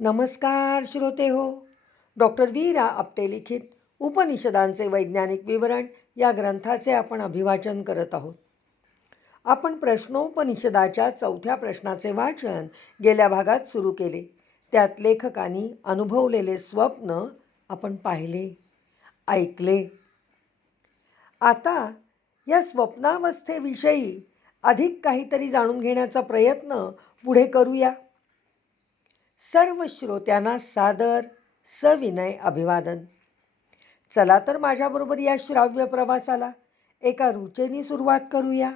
नमस्कार श्रोते हो. डॉक्टर वीरा आपटे लिखित उपनिषदांचे वैज्ञानिक विवरण या ग्रंथाचे आपण अभिवाचन करत आहोत. आपण प्रश्नोपनिषदाच्या 4थ्या प्रश्नाचे वाचन गेल्या भागात सुरू केले. त्यात लेखकांनी अनुभवलेले स्वप्न आपण पाहिले, ऐकले. आता या स्वप्नावस्थेविषयी अधिक काहीतरी जाणून घेण्याचा प्रयत्न पुढे करूया. सर्व श्रोत्यांना सादर सविनय अभिवादन. चला तर माझ्याबरोबर या श्राव्य प्रवासाला एका रुचेनी सुरुवात करूया.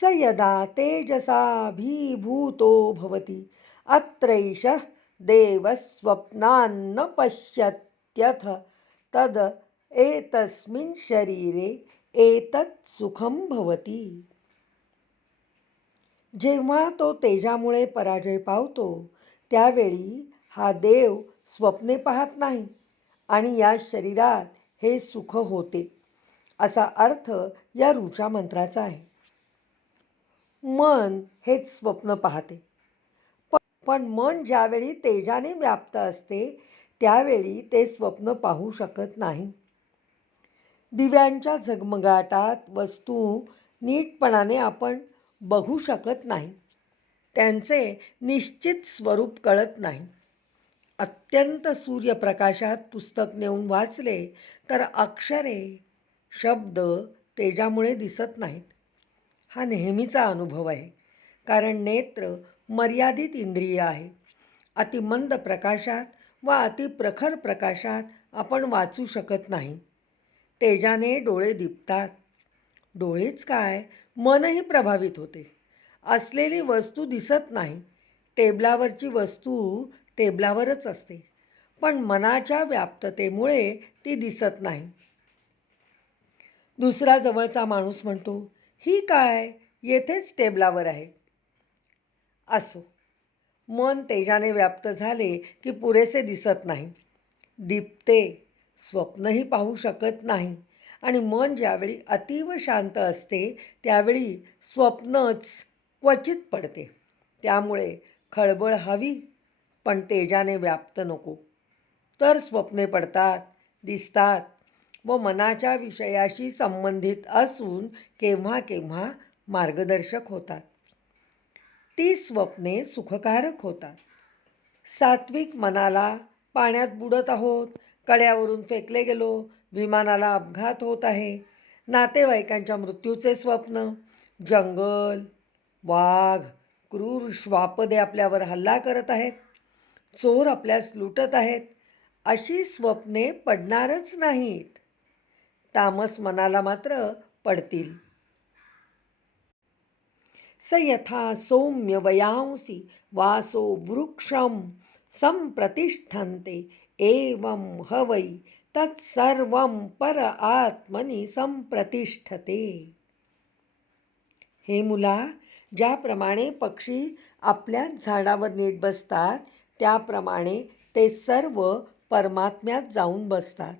स यदा तेजसाभिभूतो भवति अत्रैषः देवस्वप्नान्न पश्यत्यथ तद एतस्मिन् शरीरे एतत् सुखं भवति. जेव्हा तो तेजामुळे पराजय पावतो त्यावेळी हा देव स्वप्ने पाहत नाही आणि या शरीरात हे सुख होते, असा अर्थ या ऋचा मंत्राचा आहे. मन हेच स्वप्न पाहते, पण मन ज्यावेळी तेजाने व्याप्त असते त्यावेळी ते स्वप्न पाहू शकत नाही. दिव्यांच्या झगमगाटात वस्तू नीटपणाने आपण बघू शकत नाही. त्यांचे निश्चित स्वरूप कळत नाही. अत्यंत सूर्यप्रकाशात पुस्तक नेऊन वाचले तर अक्षरे, शब्द तेजामुळे दिसत नाहीत. हा नेहमीचा अनुभव आहे, कारण नेत्र मर्यादित इंद्रिय आहे. अतिमंद प्रकाशात व अतिप्रखर प्रकाशात आपण वाचू शकत नाही. तेजाने डोळे दिपतात. डोळेच काय, मनही प्रभावित होते. असलेली वस्तू दिसत नाही. टेबलावरची वस्तू टेबलावरच असते, पण मनाच्या व्याप्ततेमुळे ती दिसत नाही. दुसरा जवळचा माणूस म्हणतो, ही काय, येथेच टेबलावर आहे. असो, मन तेजाने व्याप्त झाले की पुरेसे दिसत नाही, दिपते, स्वप्नही पाहू शकत नाही. आणि मन ज्यावेळी अतीव शांत असते त्यावेळी स्वप्नच क्वचित पडते. त्यामुळे खळबळ हवी, पण तेजाने व्याप्त नको. तर स्वप्ने पडतात, दिसतात व मनाच्या विषयाशी संबंधित असून केव्हा केव्हा मार्गदर्शक होतात. ती स्वप्ने सुखकारक होतात. सात्विक मनाला पाण्यात बुडत आहोत, कड्यावरून फेकले गेलो, विमानाला अपघात होत आहे, नातेवाईकांच्या मृत्यूचे स्वप्न, जंगल, वाघ, क्रूर श्वापदे आपल्यावर हल्ला करत आहेत, चोर आपल्यास लुटत आहेत, अशी स्वप्ने पडणारच नाहीत. तामस मनाला मात्र पडतील. स यथा सौम्य वयांसी वासो वृक्षं संप्रतिष्ठन्ते एवं हवै तत्सर्वं पर आत्मनि संप्रतिष्ठते. हे मुला, ज्याप्रमाणे पक्षी आपल्या झाडावर नीट बसतात त्याप्रमाणे ते सर्व परमात्म्यात जाऊन बसतात,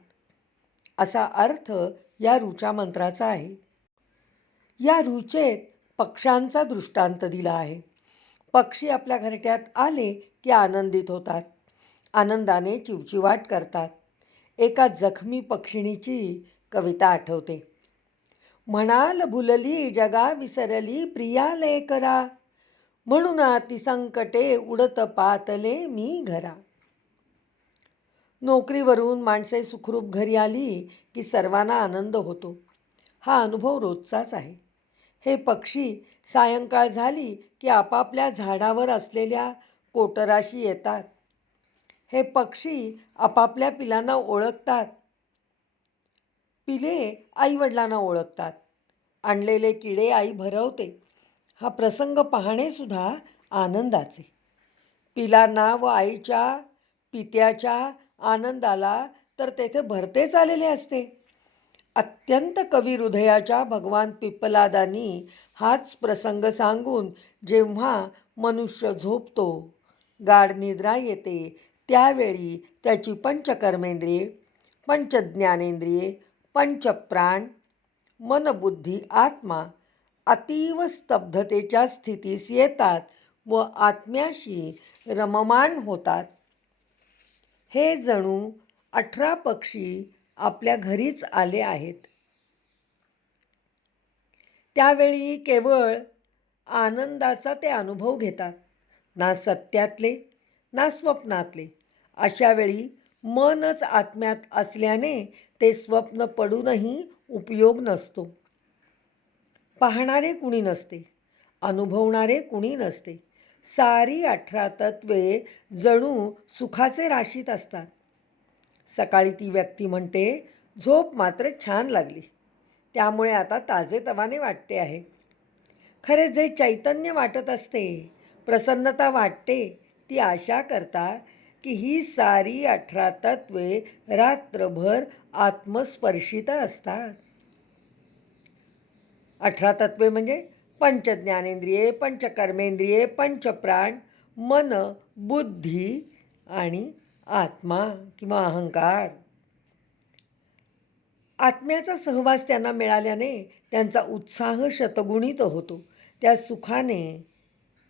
असा अर्थ या ऋचा मंत्राचा आहे. या ऋचेत पक्ष्यांचा दृष्टांत दिला आहे. पक्षी आपल्या घरट्यात आले की आनंदित होतात, आनंदाने चिवचिवाट करतात. एका जखमी पक्षिणीची कविता आठवते. म्हणाल भुलली जगा विसरली प्रिया लेकरा, म्हणून अतिसंकटे उडत पातले मी घरा. नोकरीवरून माणसे सुखरूप घरी आली की सर्वांना आनंद होतो. हा अनुभव रोजचाच आहे. हे पक्षी सायंकाळ झाली की आपापल्या झाडावर असलेल्या कोटराशी येतात. हे पक्षी आपापल्या पिलांना ओळखतात. पिले आईवडिलांना ओळखतात. आणलेले किडे आई भरवते. हा प्रसंग पाहणे सुद्धा आनंदाचे. पिलांना व आईच्या पित्याच्या आनंदाला तर तेथे भरतेच आलेले असते. अत्यंत कवी हृदयाच्या भगवान पिप्पलादांनी हाच प्रसंग सांगून जेव्हा मनुष्य झोपतो, गाढ निद्रा येते, त्यावेळी त्याची पंचकर्मेंद्रिये, पंचज्ञानेंद्रिये, पंचप्राण, मनबुद्धी, आत्मा अतीव स्तब्धतेच्या स्थितीस येतात व आत्म्याशी रममाण होतात. हे जणू 18 पक्षी आपल्या घरीच आले आहेत. त्यावेळी केवळ आनंदाचा ते अनुभव घेतात, ना सत्यातले ना स्वप्नातले. अशा वेळी मनच आत्म्यात असल्याने ते स्वप्न पडूनही उपयोग नसतो. पाहणारे कुणी नसते, अनुभवणारे कुणी नसते. सारी 18 तत्वे जणू सुखाचे राशीत असतात. सकाळी ती व्यक्ती म्हणते, झोप मात्र छान लागली, त्यामुळे आता ताजेतवाने वाटते आहे. खरे जे चैतन्य वाटत असते, प्रसन्नता वाटते, ती आशा करता की ही सारी 18 तत्वे रात्रभर आत्मस्पर्शित असतात. 18 तत्वे म्हणजे पंचज्ञानेंद्रिये, पंचकर्मेंद्रिये, पंचप्राण, मन, बुद्धी आणि आत्मा किंवा अहंकार. आत्म्याचा सहवास त्यांना मिळाल्याने त्यांचा उत्साह शतगुणित होतो. त्या सुखाने,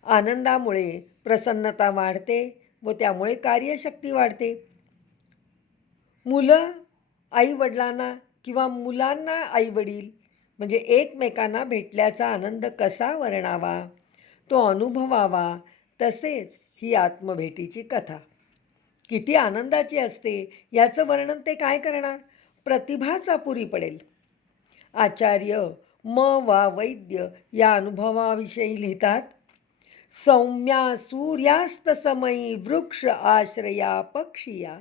आनंदामुळे प्रसन्नता वाढते व त्यामुळे कार्यशक्ती वाढते. मुलं आईवडिलांना किंवा मुलांना आईवडील म्हणजे एकमेकांना भेटल्याचा आनंद कसा वर्णावा, तो अनुभवावा, तसेच ही आत्मभेटीची कथा किती आनंदाची असते याचं वर्णन ते काय करणार? प्रतिभाच अपुरी पडेल. आचार्य म वा वैद्य या अनुभवाविषयी लिहितात, सौम्या सूर्यास्तसमयी वृक्ष आश्रया पक्षिया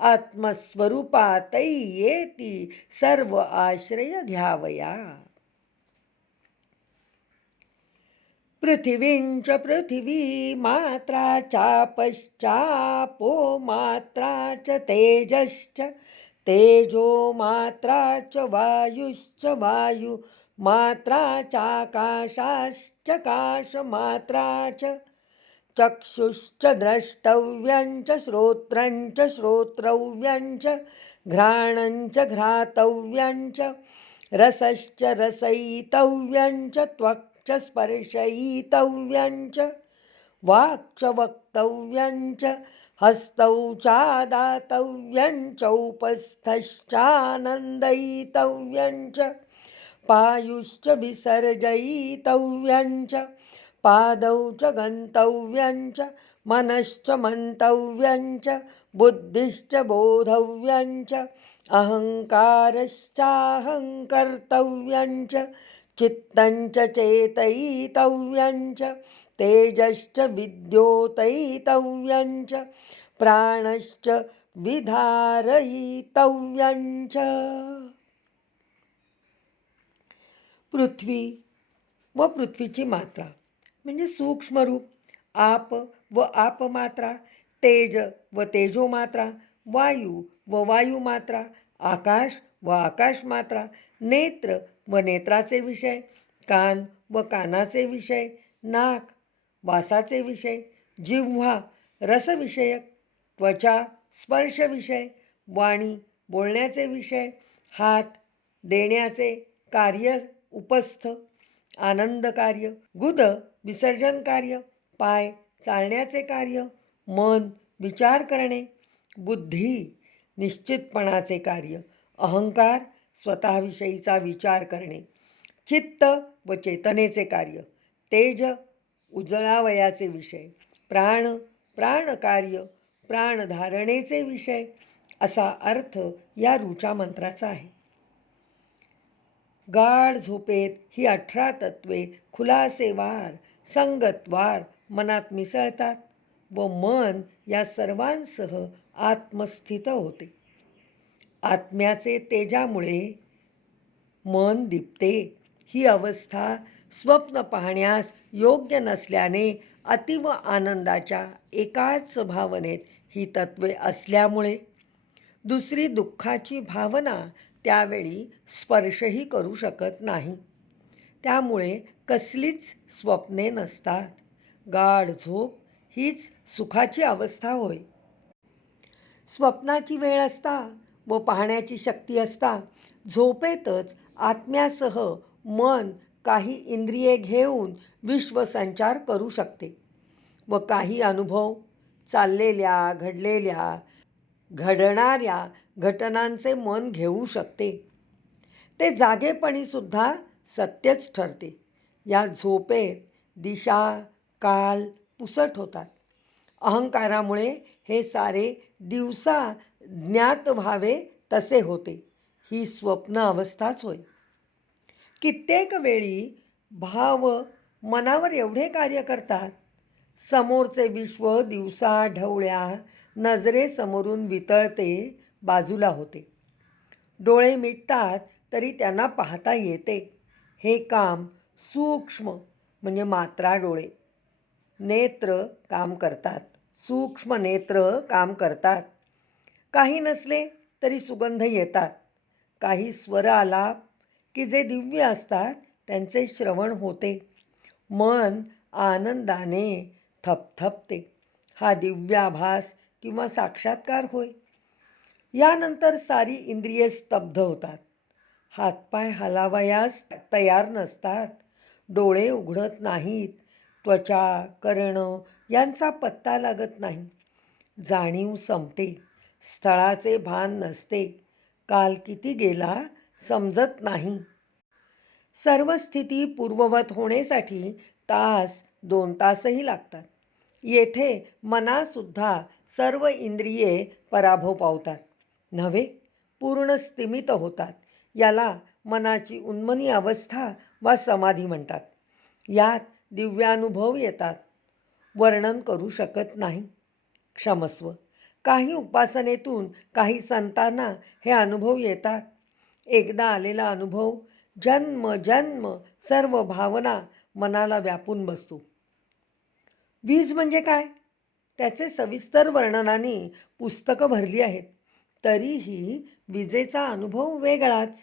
आत्मस्वरूपातै येती सर्व आश्रय घ्यावया. पृथिवींच पृथिवी मात्रा चापश्चापो मात्रा च तेजश्च तेजो मात्रा च वायुश्च वायु मात्रा चाकाशाश्चकाश मात्रा च चक्षुश्च द्रष्टव्यञ्च श्रोत्रञ्च श्रोत्रव्यञ्च घ्राणञ्च घ्रातव्यञ्च रसश्च रसयितव्यञ्च त्वक्च स्पर्शयितव्यञ्च वाक्च वक्तव्यञ्च हस्तौ चादातव्यञ्च उपस्थश्चानन्दयितव्यञ्च पायुश्च विसर्जयितव्यञ्च पादौ च गन्तव्यञ्च मनश्च मन्तव्यञ्च बुद्धिश्च बोधव्यञ्च अहङ्कारश्चाहङ्कर्तव्यञ्च चित्तञ्च चेतयितव्यञ्च तेजश्च विद्योतयितव्यञ्च प्राणश्च विधारयितव्यञ्च. पृथ्वी व पृथ्वीची मात्रा म्हणजे सूक्ष्मरूप, आप व आपमात्रा, तेज व तेजोमात्रा, वायू व वायुमात्रा, आकाश व आकाशमात्रा, नेत्र व नेत्राचे विषय, कान व कानाचे विषय, नाक वासाचे विषय, जिव्हा रसविषयक, त्वचा स्पर्शविषय, वाणी बोलण्याचे विषय, हात देण्याचे कार्य उपस्थ आनंद कार्य, गुद विसर्जन कार्य, पाय चालण्याचे कार्य, मन विचार करणे, बुद्धी निश्चितपणाचे कार्य, अहंकार स्वतःविषयीचा विचार करणे, चित्त व चेतनेचे कार्य, तेज उजळावयाचे विषय, प्राण प्राणकार्य प्राणधारणेचे विषय, असा अर्थ या ऋचा मंत्राचा आहे. गाढ झोपेत ही 18 तत्वे खुलासेवार संगतवार मनात मिसळतात व मन या सर्वांसह आत्मस्थित होते. आत्म्याचे तेजामुळे मन दिपते. ही अवस्था स्वप्न पाहण्यास योग्य नसल्याने अतीव आनंदाच्या एकाच भावनेत ही तत्वे असल्यामुळे दुसरी दुःखाची भावना त्यावेळी स्पर्शही करू शकत नाही. त्यामुळे कसलीच स्वप्ने नसतात. गाढ झोप हीच सुखाची अवस्था होय. स्वप्नाची वेळ असता व पाहण्याची शक्ती असता झोपेतच आत्म्यासह मन काही इंद्रिये घेऊन विश्वसंचार करू शकते. व काही अनुभव, चाललेल्या, घडलेल्या, घडणाऱ्या घटनांचे मन घेऊ शकते. ते जागेपणीसुद्धा सत्यच ठरते. या झोपेत दिशा, काल पुसट होतात. अहंकारामुळे हे सारे दिवसा ज्ञात व्हावे तसे होते. ही स्वप्न अवस्थाच होय. कित्येक वेळी भाव मनावर एवढे कार्य करतात, समोरचे विश्व दिवसा ढवळ्या नजरेसमोरून वितळते, बाजूला होते. डोळे मिटतात तरी त्यांना पाहता येते. हे काम सूक्ष्म म्हणजे मात्रा डोळे नेत्र काम करतात. सूक्ष्म नेत्र काम करतात. काही नसले तरी सुगंध येतात. काही स्वर आलाप की जे दिव्य असतात त्यांचे श्रवण होते. मन आनंदाने थपथपते. हा दिव्याभास किंवा साक्षात्कार होय. यानंतर सारी इंद्रिये स्तब्ध होतात. हातपाय हलावयास तयार नसतात. डोळे उघडत नाहीत. त्वचा, कर्ण यांचा पत्ता लागत नाही. जाणीव संपते. स्थळाचे भान नसते. काल किती गेला समजत नाही. सर्व स्थिती पूर्ववत होण्यासाठी तास 2 तासही लागतात. येथे मनासुद्धा सर्व इंद्रिये पराभव पावतात नव्हे, पूर्ण स्तिमित होतात. याला मनाची उन्मनी अवस्था वा समाधी म्हणतात. यात दिव्यानुभव येतात. वर्णन करू शकत नाही. क्षमस्व. काही उपासनेतून काही संतांना हे अनुभव येतात. एकदा आलेला अनुभव जन्म जन्म सर्व भावना मनाला व्यापून बसतो. वीज म्हणजे काय? त्याचे सविस्तर वर्णनाने पुस्तकं भरली आहेत. तरीही विजेचा अनुभव वेगळाच.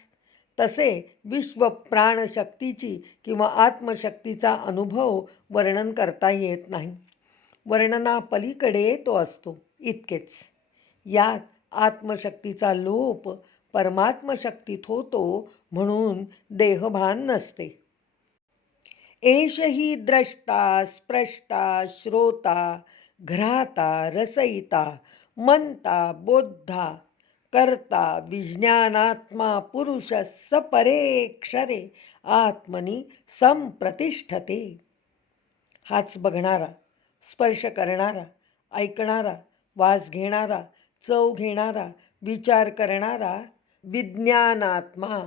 तसे विश्व प्राणशक्तीची किंवा आत्मशक्तीचा अनुभव वर्णन करता येत नाही. वर्णनापलीकडे तो असतो इतकेच. यात आत्मशक्तीचा लोप परमात्मशक्तीत होतो म्हणून देहभान नसते. एष हि द्रष्टा स्प्रष्टा श्रोता घ्राता रसयिता मंता बोद्धा कर्ता विज्ञानात्मा पुरुष स परेक्षरे आत्मनी संप्रतिष्ठते. हाच बघणारा, स्पर्श करणारा, ऐकणारा, वास घेणारा, चव घेणारा, विचार करणारा विज्ञानात्मा,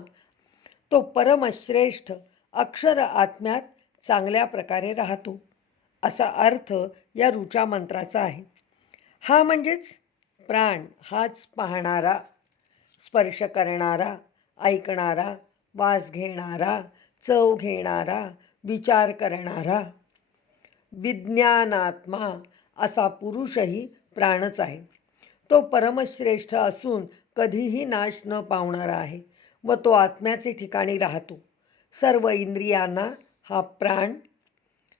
तो परमश्रेष्ठ अक्षर आत्म्यात चांगल्या प्रकारे राहतो, असा अर्थ या ऋचा मंत्राचा आहे. हा म्हणजेच प्राण, हाच पाहणारा, स्पर्श करणारा, ऐकणारा, वास घेणारा, चव घेणारा, विचार करणारा विज्ञानात्मा असा पुरुषही प्राणच आहे. तो परमश्रेष्ठ असून कधीही नाश न पावणारा आहे व तो आत्म्याचे ठिकाणी राहतो. सर्व इंद्रियांना हा प्राण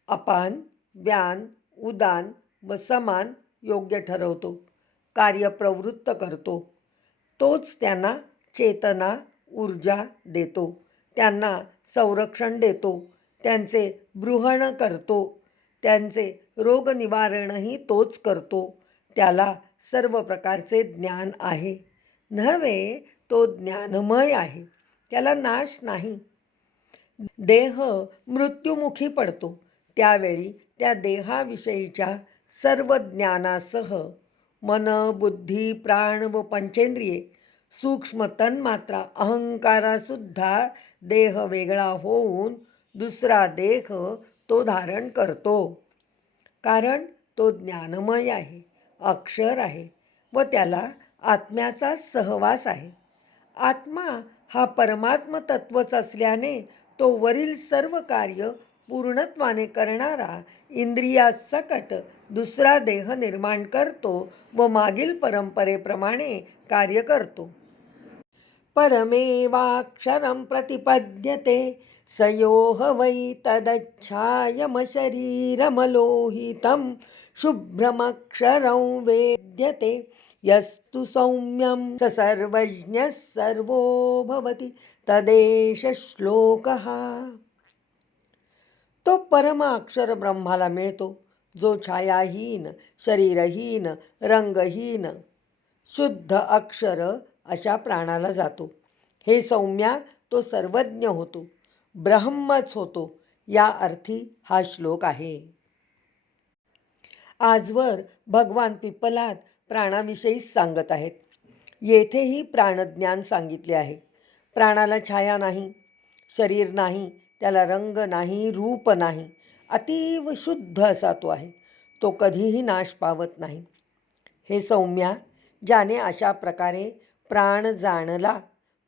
अपान, व्यान, उदान व समान योग्य ठरवतो, कार्यप्रवृत्त करतो. तोच त्यांना चेतना, ऊर्जा देतो, त्यांना संरक्षण देतो, त्यांचे बृहण करतो, त्यांचे रोगनिवारणही तोच करतो. त्याला सर्व प्रकारचे ज्ञान आहे नव्हे, तो ज्ञानमय आहे. त्याला नाश नाही. देह मृत्युमुखी पडतो त्यावेळी त्या देहाविषयीच्या सर्व ज्ञानासह मन, बुद्धी, प्राण व पंचेंद्रिये, सूक्ष्म तन्मात्रा, अहंकारासुद्धा देह वेगळा होऊन दुसरा देह तो धारण करतो. कारण तो ज्ञानमय आहे, अक्षर आहे व त्याला आत्म्याचा सहवास आहे. आत्मा हा परमात्म तत्वच असल्याने तो वरील सर्व कार्य पूर्णत्वाने करणारा इंद्रियासकट दुसरा देह निर्माण करतो व मागील परंपरेप्रमाणे कार्य करतो. परमेवाक्षरं प्रतिपद्यते स यो वै तदच्छायमशरीरमलोहितं शुभ्रमक्षरं वेद्यते यस्तु सौम्यं स सर्वज्ञः सर्वो भवति तदेष श्लोकः. तो परम अक्षर ब्रह्माला मिळतो. जो छायाहीन, शरीरहीन, रंगहीन, शुद्ध अक्षर अशा प्राणाला जातो. हे सौम्या, तो सर्वज्ञ होतो, ब्रह्मच होतो, या अर्थी हा श्लोक आहे. आजवर भगवान पिप्पलाद प्राणाविषयीच सांगत आहेत. येथेही प्राणज्ञान सांगितले आहे. प्राणाला छाया नाही, शरीर नाही, त्याला रंग नाही, रूप नाही, अतीव शुद्ध असा तो आहे. तो कधीही नाश पावत नाही. हे सौम्या, ज्याने अशा प्रकारे प्राण जाणला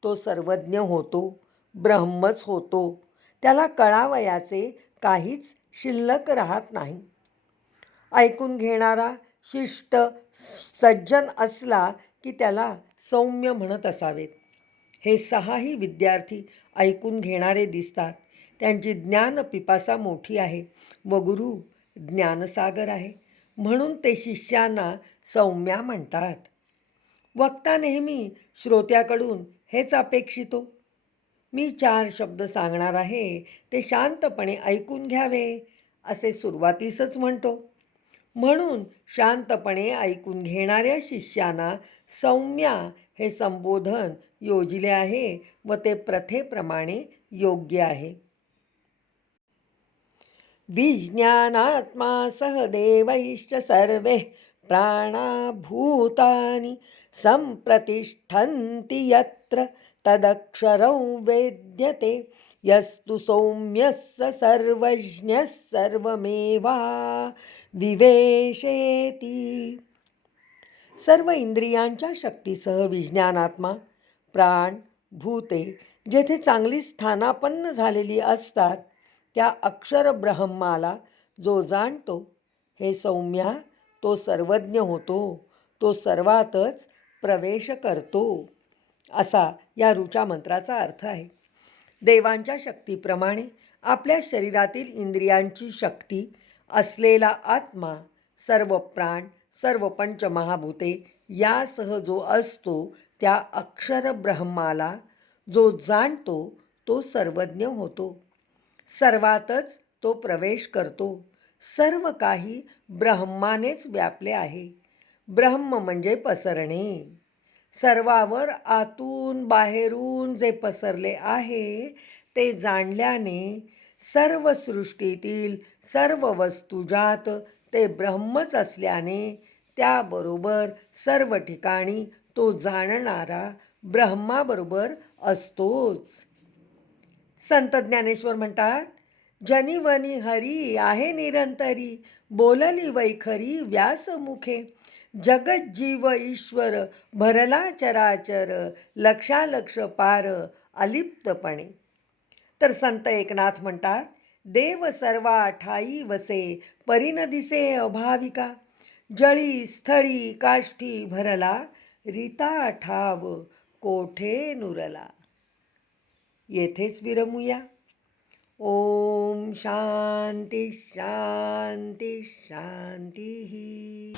तो सर्वज्ञ होतो, ब्रह्मच होतो. त्याला कळावयाचे काहीच शिल्लक राहत नाही. ऐकून घेणारा शिष्ट सज्जन असला की त्याला सौम्य म्हणत असावेत. हे सहाही विद्यार्थी ऐकून घेणारे दिसतात. त्यांची ज्ञानपिपासा मोठी आहे व गुरु ज्ञानसागर आहे, म्हणून ते शिष्यांना सौम्या म्हणतात. वक्ता नेहमी श्रोत्याकडून हेच अपेक्षितो. मी 4 शब्द सांगणार आहे, ते शांतपणे ऐकून घ्यावे असे सुरुवातीसच म्हणतो. म्हणून शांतपणे ऐकून घेणाऱ्या शिष्याना सौम्या हे संबोधन योजिले आहे व ते प्रथेप्रमाणे योग्य आहे. विज्ञानात्मा सह देवैश्च सर्वे प्राणाभूतानि संप्रतिष्ठन्ति यत्र तदक्षरं वेद्यते यस्तु सौम्यः स सर्वज्ञः सर्वमेवा विवेशेती. सर्व इंद्रियांच्या शक्तीसह विज्ञानात्मा, प्राण, भूते जेथे चांगली स्थानापन्न झालेली असतात त्या अक्षर ब्रह्माला जो जाणतो, हे सौम्या, तो सर्वज्ञ होतो, तो सर्वातच प्रवेश करतो, असा या ऋचा मंत्राचा अर्थ आहे. देवांच्या शक्तीप्रमाणे आपल्या शरीरातील इंद्रियांची शक्ती असलेला आत्मा सर्व प्राण, सर्व पंचमहाभूते यासह जो असतो त्या अक्षर ब्रह्माला जो जाणतो तो सर्वज्ञ होतो, सर्वातच तो प्रवेश करतो. सर्व काही ब्रह्मानेच व्यापले आहे. ब्रह्म म्हणजे पसरणे. सर्वावर आतून बाहेरून जे पसरले आहे ते जाणल्याने सर्व सृष्टीतील सर्व वस्तुजात ते ब्रह्मच असल्याने त्याबरोबर सर्व ठिकाणी तो जाणणारा ब्रह्माबरोबर असतोच. संत ज्ञानेश्वर म्हणतात, जनी वनी हरी आहे निरंतरी, बोलली वैखरी व्यासमुखे, जगत जीव ईश्वर भरला चराचर, लक्षालक्ष पार अलिप्तपणे. तर संत एकनाथ म्हणतात, देव सर्वा ठाई वसे, परिन दिसे अभाविका, जळी स्थळी काष्ठी भरला, रीता ठाव कोठे नुरला. येथेच विरमूया. ओम शांती शांती शांती.